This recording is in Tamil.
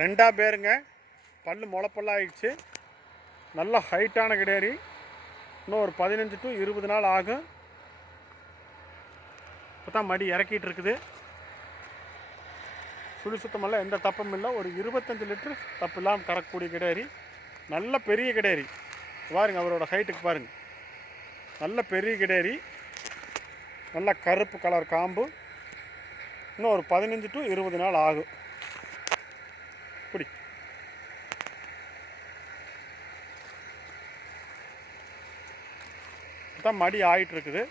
ரெண்டா பேருங்க. பல்லு முளைப்பல்லாம் ஆயிடுச்சு. நல்ல ஹைட்டான கிடேரி. இன்னும் ஒரு 15 to 20 நாள் ஆகும். இப்போ தான் மடி இறக்கிட்டு இருக்குது. சுழி சுத்தமெல்லாம் எந்த தப்பும் இல்லை. ஒரு 25 லிட்டர் தப்பு இல்லாமல் கறக்கக்கூடிய கிடேரி. நல்ல பெரிய கிடேரி பாருங்க. அவரோட ஹைட்டுக்கு பாருங்க. நல்ல பெரிய கிடேரி. நல்ல கருப்பு கலர் காம்பு. இன்னும் ஒரு 15 to 20 நாள் ஆகும். இப்படி தான் மடி ஆகிட்டு இருக்குது.